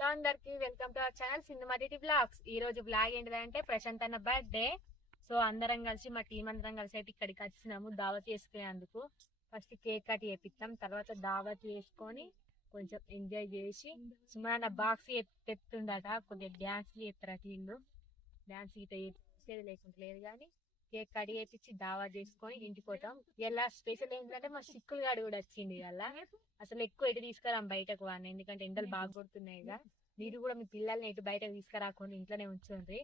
Hello అందరికి, welcome to our channel Sindhumathi blogs. ఈ రోజు బ్లాగ్ ఏంటిదంటే ప్రశాంత్ అన్న బర్త్డే. సో అందరం కలిసి మా టీం అందరం కలిసి అయితే ఇక్కడికి వచ్చినాము దావత్ చేసుకునేందుకు. ఫస్ట్ కేక్ కట్ చేపిస్తాం, తర్వాత దావత్ చేసుకొని కొంచెం ఎంజాయ్ చేసి సుమన బాక్స్ ఎత్తుండట, కొద్దిగా డ్యాన్స్ చేస్తారట. వీళ్ళు డ్యాన్స్ గిట్ట చేసేది లేకుండా లేదు కానీ కేక్ కట్ చేపించి దావా చేసుకొని ఇంటికి పోతాం. ఇలా స్పెషల్ ఏంటంటే మా సిక్కులు గాడు కూడా వచ్చింది. ఇలా అసలు ఎక్కువ ఎటు తీసుకురాం బయటకు వాడిని, ఎందుకంటే ఎండలు బాగా కొడుతున్నాయి. మీరు కూడా మీ పిల్లల్ని ఎటు బయటకు తీసుకురాకుండా ఇంట్లోనే ఉంచండి.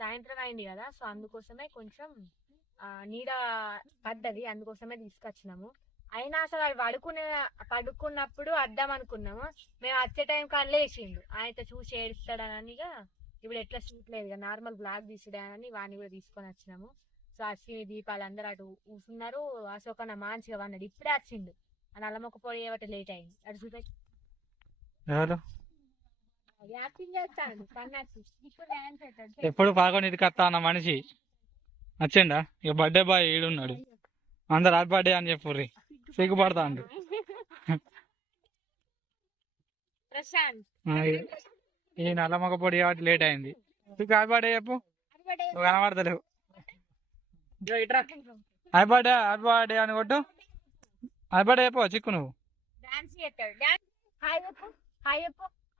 సాయంత్రం అయింది కదా, సో అందుకోసమే కొంచెం నీడ పడ్డది, అందుకోసమే తీసుకొచ్చినాము. అయినా అసలు అది పడుకున్నప్పుడు అద్దాం అనుకున్నాము. మేము వచ్చే టైం కల్లా వేసిండు. ఆయన చూసి ఏడుస్తాడని ఇప్పుడు ఎట్లా చూడలేదు ఇక నార్మల్ బ్లాగ్ తీసాడని వాడిని కూడా తీసుకొని వచ్చినాము. సో అశ్విని దీపాలు అందరూ అటు కూర్చున్నారు. అశోకన్న మంచిగా అన్నాడు, ఇప్పుడే వచ్చిండు అని అల్లమొక్క పొడి ఏవట లేట్ అయింది. అటు చూపి యాక్టింగ్ చేస్తాడు సన్నాసి. ఎప్పుడు పాల్గొని కత్తా అన్న మనిషి వచ్చిండా. ఇక బర్త్డే బాయ్ ఈడున్నాడు, అందరు హ్యాపీ బర్త్డే అని చెప్పుర్రి, సిగ్గుపడతా అండు. ఈ నల్లమొక్క పొడి కాబట్టి లేట్ అయింది. నీకు హ్యాపీ బర్త్డే చెప్పు, నువ్వు కనబడతలేవు. హ్యాపీ బర్త్డే హ్యాపీ బర్త్డే అని కొట్టు, హ్యాపీ బర్త్డే చెప్పు చిక్కు. నువ్వు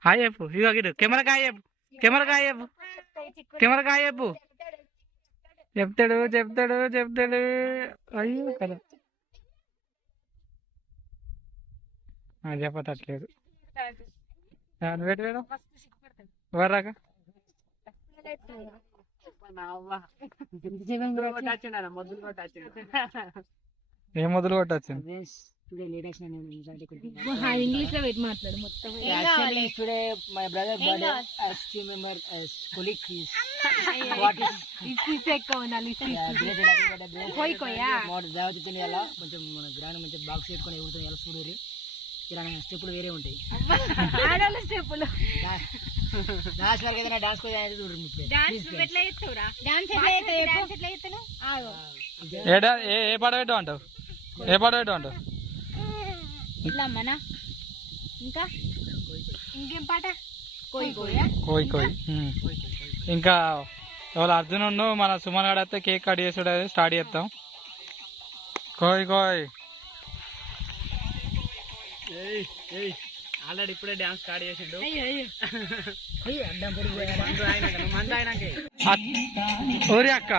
హాయ్ చెప్పు, ఇగో గిడు కెమెరా కాయ చెప్పు, కెమెరా కాయ చెప్పు, కెమెరా కాయ చెప్పు. చెప్తాడు చెప్తాడు చెప్తాడు. అయ్యో కదా చెప్పట్లేదు. వేడు వరాక ఏ మొదలు కొట్టచ్చింది. ఇంగ్లీష్ లో పెట్టి మాట్లాడు మొత్తం. Today my brother birthday as team member as colleague is దావత్ తినేలా కొంచెం మన గ్రాండ్ మంచిగా బాక్స్ పెట్టుకొని ఎగురుతుంది ఎలా చూడాలి. ఇలా స్టెప్పులు వేరే ఉంటాయి. స్టెప్పులు డాన్స్ వరకు ఏదైనా డాన్స్ ఏ పాట పెట్టు అంటావు, ఏ పాట పెట్టు అంటావు. ఇంకా ఇంకేం పాట? కోయి కోయి. ఇంకా ఎవరు అర్జున్ మన సుమన్ గడ అయితే కేక్ కట్ చేసుడు స్టార్ట్ చేస్తాం. కోయి కోయి. ఆల్రెడీ ఇప్పుడే డాన్స్ స్టార్ట్ చేసిండు. ఓరి అక్క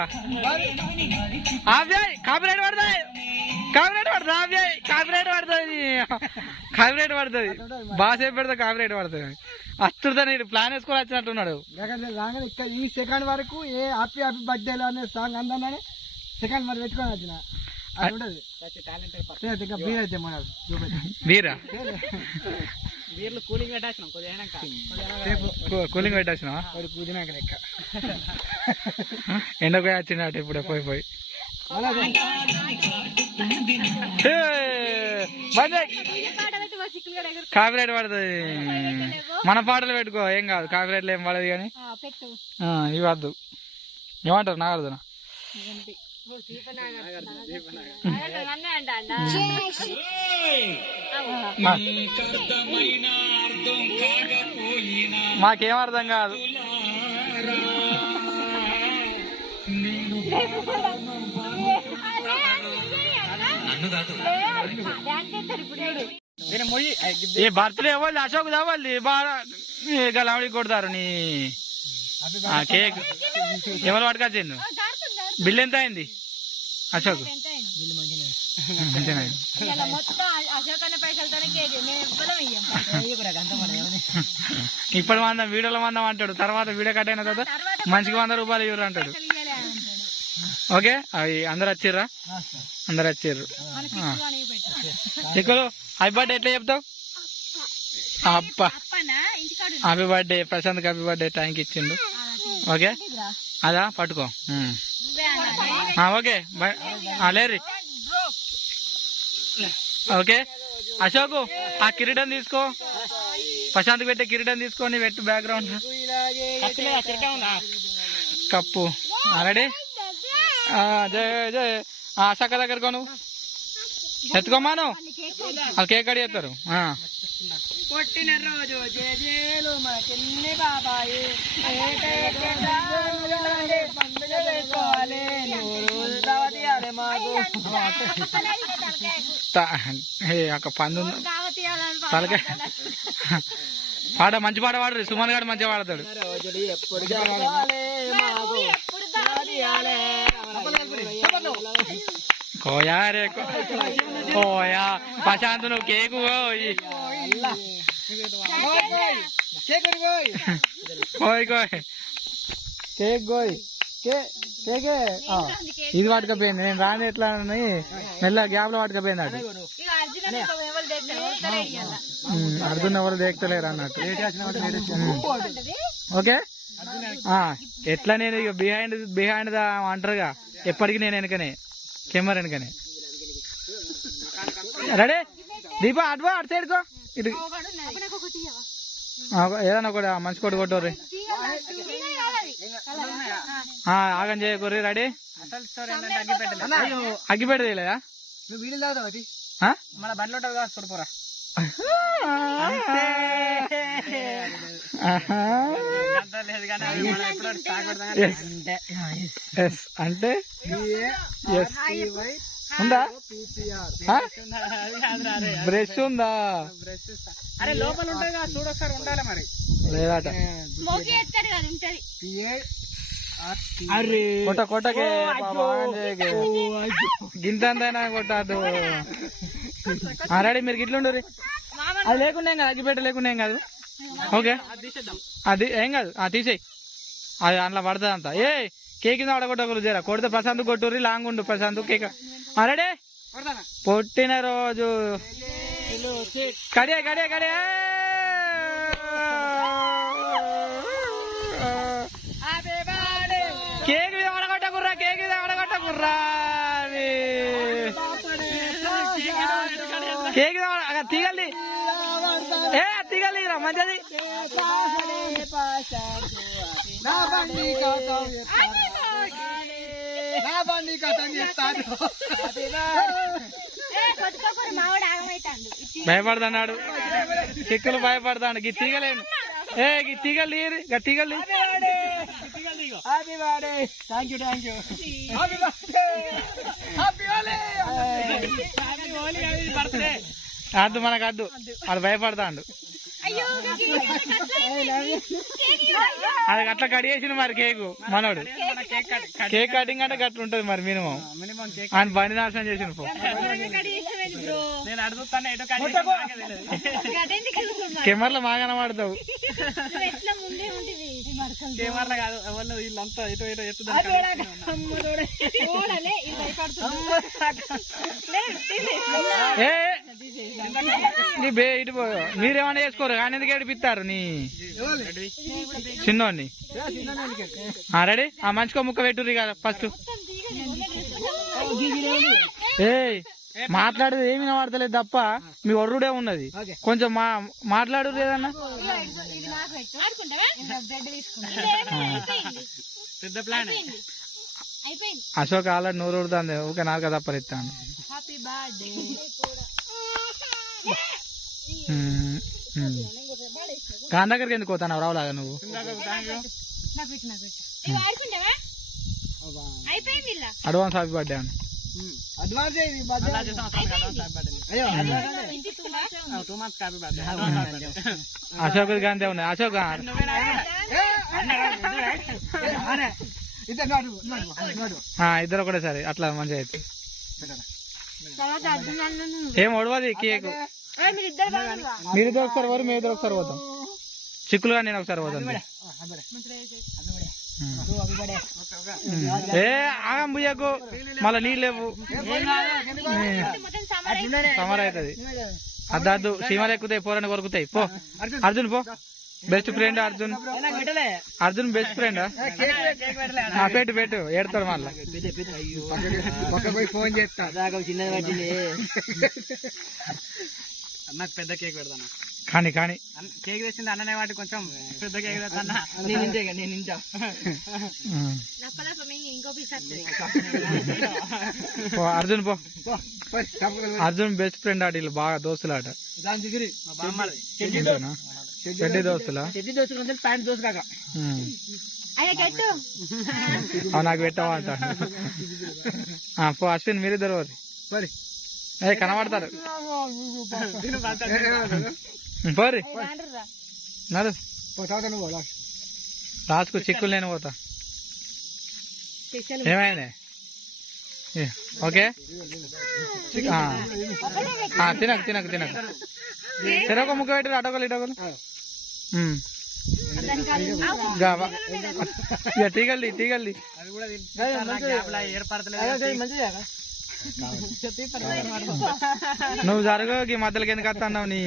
ఆవ్యాయ్ కాపీరైట్ పడుతుంది, కాపీరైట్ పడుతుంది, ఆవ్యాయ్ కాపీరైట్ పడుతుంది, కాపీరైట్ పడుతుంది. బాగా సేపు పెడితే కాపీరైట్ పడుతుంది. అస్తుడితో నేను ప్లాన్ వేసుకొని వచ్చినట్టున్నాడు. ఇక్కడ ఈ సెకండ్ వరకు ఏ హ్యాపీ హ్యాపీ బర్త్డే అనే సాంగ్ అందనే సెకండ్ మరి పెట్టుకొని వచ్చిన బీరా బీర్లు కూలింగ్ పెట్టాల్సిన కూలింగ్ పెట్టాల్సిన కూలినాక లెక్క ఎండకు వచ్చినట్టు ఇప్పుడే పోయి పోయి కాపీరైట్ పడుతుంది. మన పాటలు పెట్టుకో, ఏం కాదు, కాపీరైట్లు ఏం పడదు. కానీ ఇవి వద్దు. ఏమంటారు నాగార్జున? మాకేం అర్థం కాదు. ఈ బర్త్డే అవ్వాలి, అశోక్ అవ్వాలి, బాగా గలవడి కొడతారు. నీ కేక్ ఎవరు పట్టుకొచ్చిండు? బిల్ ఎంత అయింది అశోక్? ఇప్పుడు మందం వీడియోలో మందం అంటాడు, తర్వాత వీడియో కట్ అయిన తర్వాత మనిషికి 100 రూపాయలు ఇవ్వరు అంటాడు. ఓకే, అవి అందరు వచ్చిర్రా? అందరు వచ్చిర్రు. ఇక్కడ హ్యాపీ బర్త్డే ఎట్లా చెప్తావు? అబ్బా happy birthday Prashanth, happy birthday tank ఇచ్చిండు. ఓకే అదా పట్టుకో. ఓకే లేరు. ఓకే అశోక్ ఆ కిరీటం తీసుకో, ప్రశాంత్ పెట్టే కిరీటం తీసుకొని పెట్టు బ్యాక్గ్రౌండ్ కప్పు. ఆల్రెడీ జయ జయ అశోక దగ్గరకో, నువ్వు ఎత్తుకోమాను, వాళ్ళు కేక్ కట్ చేస్తారు. పుట్టిన రోజు జేజేలు మా చిన్ని బాబాయి పండుగ చేసుకోవాలి మాకు అక్క పండు తలకే పాట మంచి పాట పాడరు సుమన్ గారు మంచిగా పాడతాడు ఎప్పుడు జరగాలి మాకు కోయా రే కోయా ప్రశాంత్ నువ్వు కేకు కోయ్ కోయ్ కేక్ కోయ్ కేకే ఇది పట్టుకపోయింది నేను రాని ఎట్లా మెల్ల గ్యాప్ లో పట్టుకపోయింది అటు అర్జున్ ఎవరు దేక్తలేరు అన్నట్టు ఓకే ఎట్లా నేను ఇక బిహైండ్ దా అంటారుగా ఎప్పటికి నేను వెనకనే కెమెరా వెనకనే రెడీ దీపా అటు అటు సైడ్కో ఇటు ఏదన్నా ఒకటి మంచి కొట్టు కొట్టరు ఆగం చేయకూర్రి రెడీ అగ్గిపెట్ట తీయలేదా మన బండ్లో ఉంటుంది కదా చూడపోరా అంటే ఉందా బ్రష్ ఉందా అరే లోపల ఉంటుంది కదా చూడు ఒకసారి ఉండాలి మరి లేదట కొట్టకే గింతంతైనా కొట్టద్దు రెడీ మీరు గిట్లుండు అది లేకుండా ఏం కాదు అగ్గిపెట్ట లేకుండా ఏం కాదు ఓకే అది ఏం కాదు తీసేయి అది అందులో పడుతుంది అంతా ఏ కేక్ కింద పడగొట్టకూడదు జరా కొడితే ప్రశాంత్ కొట్టుర్రి లాంగ్ ఉండు ప్రశాంత్ కేక్ రెడీ పుట్టినరోజు కడియా కడియా కడియా కేక్ మీద పడగొట్టకుర్రా కేక్ మీద పడగొట్టకుర్రా కేక్ తీగలి ఏ తీగలి రా మంచిది భయపడతాడు చిక్కులు భయపడతాడు గీ తీగలేను ఏ గీ తీగలి తీగలి అద్దు మనకు అద్దు అది భయపడతాడు అది అట్లా కడిగేసిన మరి కేకు మనోడు కేక్ కటింగ్ అంటే గట్ల ఉంటది మరి మినిమం ఆయన బండి నాశనం చేసిన కెమెరాలో బాగా కనబడతావు కెమెరా కాదు ఎవరు వీళ్ళంతా ఇటు ఇటు ఎత్తు ఇటు మీరేమన్నా చేసుకోరు కానీ ఎందుకు ఏడిపిస్తారు నీ చిన్నోడిని రెడీ మంచికో ముక్క పెట్టుర్రి కదా ఫస్ట్ ఏ మాట్లాడేది ఏమి వినబడతలేదు తప్ప మీ ఒర్రుడే ఉన్నది కొంచెం మాట్లాడు ఏదన్నా పెద్ద ప్లాన్ అశోక్ ఆల్రెడీ నూరు ఉడుతుంది ఊకే నాలుక తప్పరిస్తాను కాన్ దగ్గరికి ఎందుకు పోతాను రావులాగా నువ్వు అడ్వాన్స్ హ్యాపీ బర్త్డే అని అశోక్ గాంధీ ఉన్నాయి అశోక్ ఇద్దరు ఒకటే సరే అట్లా మంచిగా అయితే ఏం ఒడవది కేక్ మీరిద్దరు ఒకసారి పోరు మేము ఇద్దరు ఒకసారి పోతాం చిక్కులుగా నేను ఒకసారి పోతాను ఏ ఆగం బుయ్యకు మళ్ళా నీళ్ళు లేవు సమర్ అవుతుంది అద్దద్దు సీమలు ఎక్కుతాయి పోరని కొరుకుతాయి పో అర్జున్ పో best friend Arjun Arjun best friend పెట్టు పెట్టు ఏడతాడు మళ్ళా ఫోన్ చేస్తా చిన్నది పట్టింది నాకు పెద్ద కేక్ పెడతాను కానీ కానీ కేక్ తెచ్చింది అన్ననే వాటి కొంచెం పెద్ద కేక్ పెడతాను నేను ఇంటా అర్జున్ పో అర్జున్ బెస్ట్ ఫ్రెండ్ ఆట వీళ్ళు బాగా దోస్తులు ఆట ఇంతేనా? చెడ్డి దోస్తులా? చెడ్డి దోస్తు అంటే ప్యాంట్ దోస్తు కాక. నాకు పెట్టవా అంట. పో అశ్విన్ మీరిద్దరు పోరి. కనబడతారు పోరి నడు. రాసుకు చిక్కులు నేను పోతా. ఏమైంది? ఓకే తినకు తినకు తినకు. చెరొక ముక్క పెట్టరు అటొకలు ఇటొకలు. ఇక తీగల్ది తీగల్ది. నువ్వు జరుగు ఈ మధ్యలోకి ఎందుకు వస్తున్నావు నీ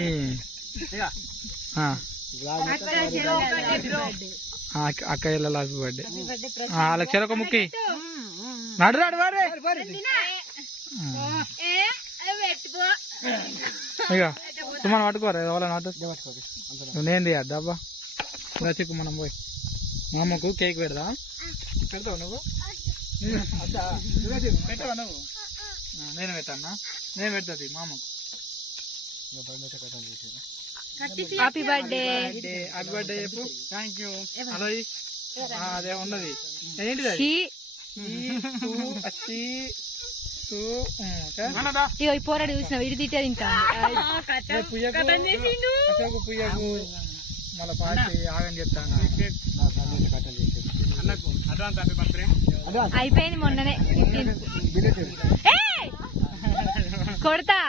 అక్క ఇళ్ళ హ్యాపీ బర్త్డే. వాళ్ళకి చెరొక ముక్కి నడు నడు ఇక మనం పట్టుకోరా ఎవరైనా నేను తీయద్దా అబ్బా. చిక్కు మనం పోయి మా అమ్మకు కేక్ పెడదా. పెడతావు నువ్వు? పెట్టవా నువ్వు? నేను పెట్టానా? నేను పెడతాది మా అమ్మకు. Happy birthday. హ్యాపీ బర్త్డే చెప్పు. Thank you. హలో అదే ఉన్నది ఏంటిది? ఇగో ఈ పోరాడు చూసిన ఇది తిట్టారు ఇంకా పుయ్యకు మళ్ళీ పార్టీ ఆగని చెప్తాను. అయిపోయింది మొన్ననే కొడతా.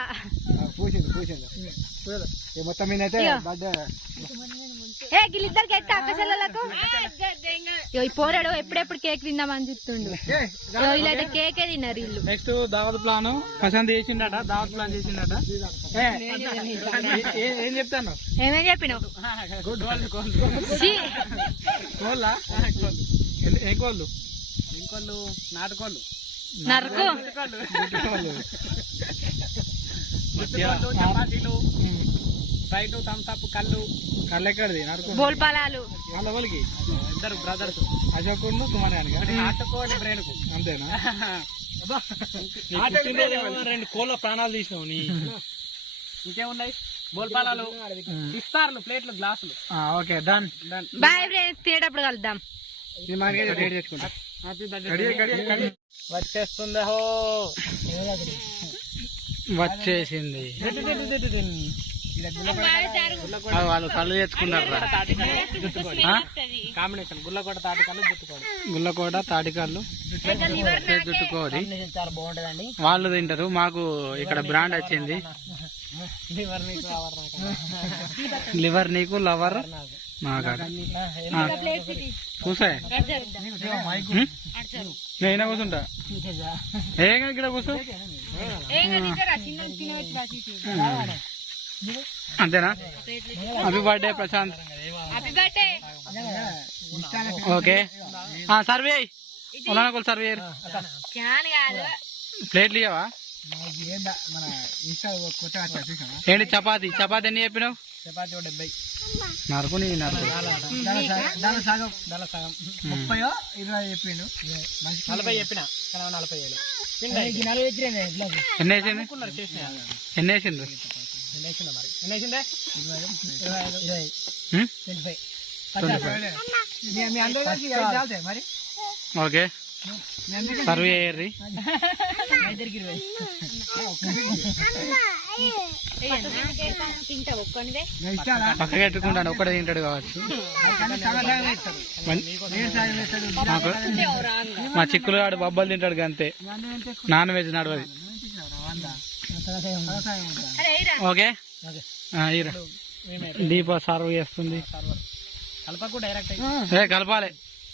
మొత్తం వీళ్ళిద్దరికి ఎట్ట అక్క చెల్లెలకు ఈ పోరాడు ఎప్పుడెప్పుడు కేక్ తిందామని చెప్తుండు. ఇలా కేకే తిన్నారు వీళ్ళు. నెక్స్ట్ దావత్ ప్లాన్ ప్రశాంత్ చేసిండట. దావత్ ప్లాన్ చేసిండట. ఏం చెప్తాను? ఏమేం చెప్పినావు? కోళ్ళ ఏ కోళ్ళు? ఇంకోళ్ళు నాటుకోళ్ళు నరకు చపాతీలు ఫ్రైడ్ థమ్స్అప్ కళ్ళు కళ్ళు ఎక్కడిది? నడుకో బోల్పాలాలు. వాళ్ళ వాళ్ళకి ఇద్దరు బ్రదర్స్ అశోకుడు కుమారానికి నాటుకోని బ్రెయిన్కు అంతేనా? రెండు కోళ్ళ ప్రాణాలు తీసినావు నీ. ఇంకేమున్నాయి? బోల్పాలాలు ఇస్తార్లు ప్లేట్లు గ్లాసులు. Okay done. బాయ్ ఫ్రెండ్స్, తినేటప్పుడు కలుద్దాం. తెచ్చుకుంటా. వచ్చేస్తుంది హో వచ్చేసింది. వాళ్ళు కళ్ళు తెచ్చుకున్నారు. కాంబినేషన్ గుల్లకోట తాటికల్లు జుట్టుకోడు. గుల్లకోట తాటికల్లు జుట్టుకోడి చాలా బాగుంటదండి. వాళ్ళు తింటారు. మాకు ఇక్కడ బ్రాండ్ వచ్చింది లివర్ నీకు లవర్ కూసా. నేనే కూర్చుంటా. ఏం ఇక్కడ కూర్చో. అంతేనా? Happy birthday Prashanth. ఓకే సర్వే సర్వే ప్లేట్లు ఇవ్వవా? ఏంటి చపాతి? చపాతి ఎన్ని చెప్పినావు? చపాతి 70. నరకు నీ నరకు 30-20 చెప్పిండు. 40 చెప్పిన 40 ఎన్ని వేసింది? ఎన్ని వేసిండ్రు? మరి ఓకే సర్వే అయ్యారు. పక్కకి పెట్టుకుంటాను. ఒక్కడే తింటాడు కావచ్చు. మా చిక్కులు ఆడు బొబ్బలు తింటాడు అంతే. నాన్ వెజ్ నడవది. ఓకే దీప సర్వ్ చేస్తుంది. కలపాలి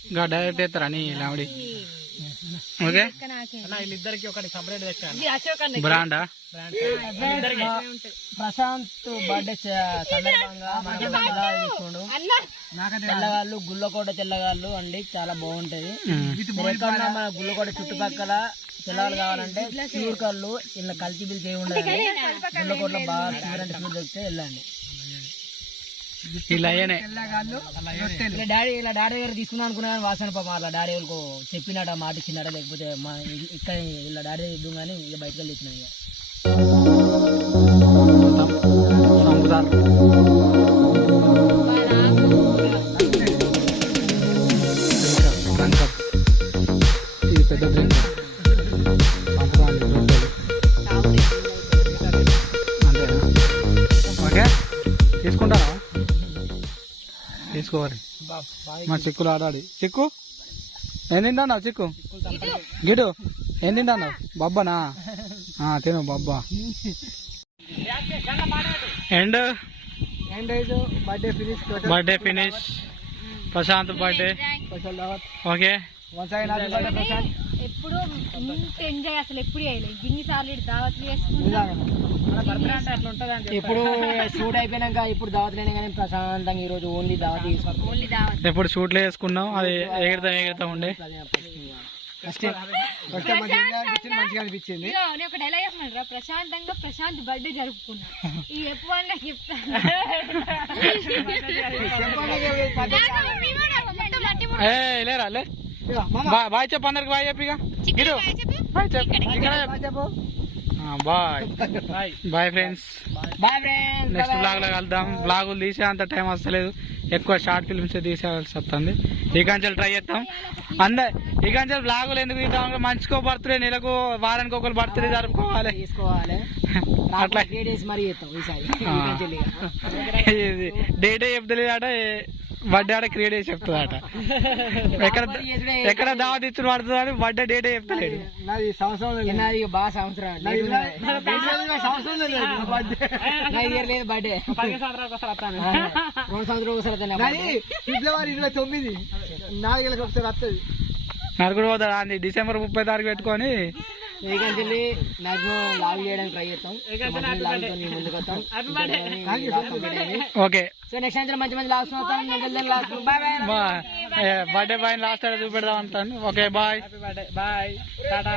ఇంకా డైరెక్ట్ వేస్తారా నీ లావిడి? ఓకే వీళ్ళిద్దరికి ఒకటి సపరేట్ తెచ్చాను. బ్రాండా? ప్రశాంత్ బర్త్డే సందర్భంగా తీసుకుండు. తెల్లగాళ్ళు గుల్లకోట తెల్లగాళ్ళు అండి చాలా బాగుంటది. ఎక్కడన్నా మన గుల్లకోట చుట్టుపక్కల తెల్లగాళ్ళు కావాలంటే ప్యూర్ కళ్ళు ఇలా కల్తీ బిల్స్ ఏమి ఉండదు. గుల్లకోటలో బాగా ప్యూర్ అంటే ప్యూర్ దొరికితే వెళ్ళండి. డాడీ ఇలా డాడీ దగ్గర తీసుకున్నా అనుకున్నా కానీ వాసన పాప అలా డాడీ వాళ్ళకు చెప్పినట మాట ఇచ్చినట. లేకపోతే మా ఇక్కడ ఇలా డాడీ ఇద్దాం కానీ ఇక బయటకు వెళ్ళి ఇచ్చినా. సార్ ఇది పెద్ద డ్రింక్ అంతేనా ఓకే తీసుకుంటారా తీసుకోవాలి మా చిక్కులు ఆడాడి చిక్కు ఏం తింటావు చిక్కు గిడు ఏం తింటావు బొబ్బనా తిను బొబ్బా and birthday finish Prashant birthday okay ఎప్పుడు ఇంత ఎంజాయ్ అసలు ఎప్పుడు చేయలేదు ఇన్నిసార్లు దావత్లు చేసుకుంటాం. ఇప్పుడు షూట్ అయిపోయినాక ఇప్పుడు దావత్లేనే కానీ ప్రశాంతంగా ఈ రోజు ఓన్లీ దావత్ చేసుకుంటాం. ఎప్పుడు షూట్లో వేసుకున్నాం అది ఎగురుతా ఉండే మంచిగా అనిపించింది. ఒక డైలాగ్ చెప్పమంటారా ప్రశాంతంగా ప్రశాంత్ బర్త్డే జరుపుకున్నా ఈ ఎప్పుడు నాకు చెప్తాను. లేరా లే బాయ్ చెప్పు అందరికి బాయ్ చెప్పి బాయ్ చెప్పు బాయ్ ఫ్రెండ్స్. నెక్స్ట్ బ్లాగ్ లో కలుద్దాం. బ్లాగులు తీసే అంత టైం వస్తలేదు, ఎక్కువ షార్ట్ ఫిల్మ్స్ తీసేయాల్సి వస్తుంది. ఈ కంచెలు ట్రై చేస్తాం ఈ కంచెలు బ్లాగులు ఎందుకు తీద్దాం, మంచికో బర్త్డే నెలకు వారానికి ఒకరు బర్త్డే జరుపుకోవాలి అట్లా డేటే చెప్తలేదట, బర్త్డే ఆడ క్రియేట్ చేసి చెప్తుందట. ఎక్కడ దావత్ ఇచ్చిన పడుతుంది అని బర్త్డే డేటే చెప్తలేడు. బాగా సంవత్సరం బర్త్డే 2 సంవత్సరాలు ఒకసారి ఫిబ్రవరి 29 4 ఒకసారి వస్తుంది. నరకుడు పోతాడు అంది డిసెంబర్ 30 తారీఖు పెట్టుకొని మాక్సిమం లాగ్ చేయడానికి ట్రై చేస్తాం. ఓకే సో నెక్స్ట్ సాయంత్రం మంచి మంచి లాగ్స్ వస్తాం. బర్త్డే బాయ్ లాస్ట్ చూపెడదాం అంటాను. Okay bye bye Tata.